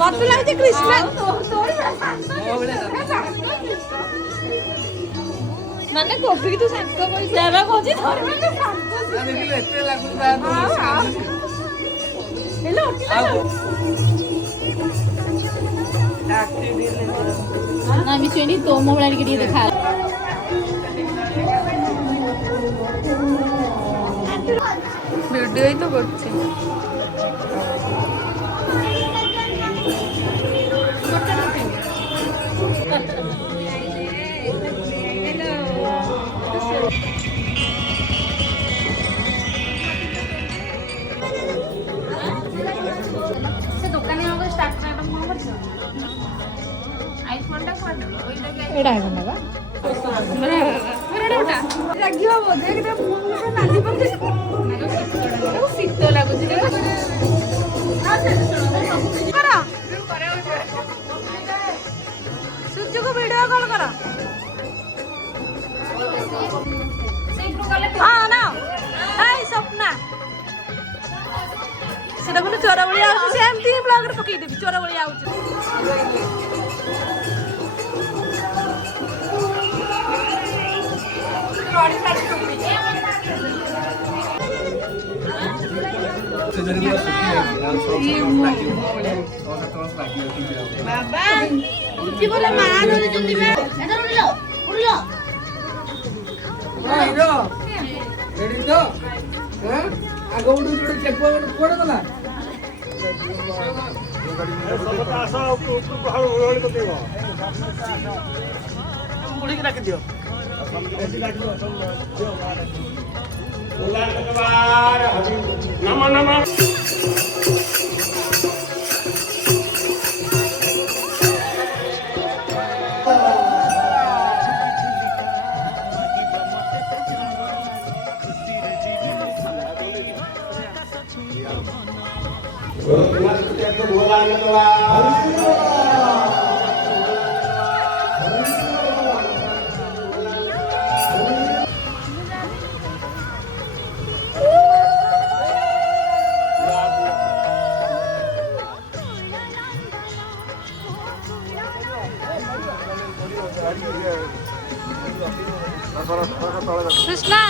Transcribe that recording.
ମତେ ଲାଗୁଛି କୃଷ୍ଣ ମାନେ କୋବି ତୁ ଶାନ୍ତ ପଇସା କହୁଛି ନା ମିଶୁନି ତୋ ମୋ ଭଳିଆ ଟିକେ ଦେଖା ଭିଡ଼ିଓ ହିଁ ତ କରୁଛି ସେ ଦୋକାନୀ ଆମକୁ ଷ୍ଟାର୍ଟର ଆଇଟମ୍ କଣ କରୁଛ ଆଇଫୋନଟା କୁଆଡ଼େ ଏଇଟା ଆଇଫୋନ ବା ଲାଗିବ ବୋଧେ ନାଲି ପକେଇ ଶୀତ ଲାଗୁଛି ସୂର୍ଯ୍ୟକୁ ଭିଡିଓ କଲ୍ କର ହଁ ନା ଏଇ ସ୍ୱପ୍ନା ସେ ଦେଖୁନ ଚୋର ଭଳିଆ ଆଉଛି ସେ ଏମିତି ବ୍ଲଗରେ ପକେଇଦେବି ଚୋର ଭଳିଆ ଆଉଛି कृष्णा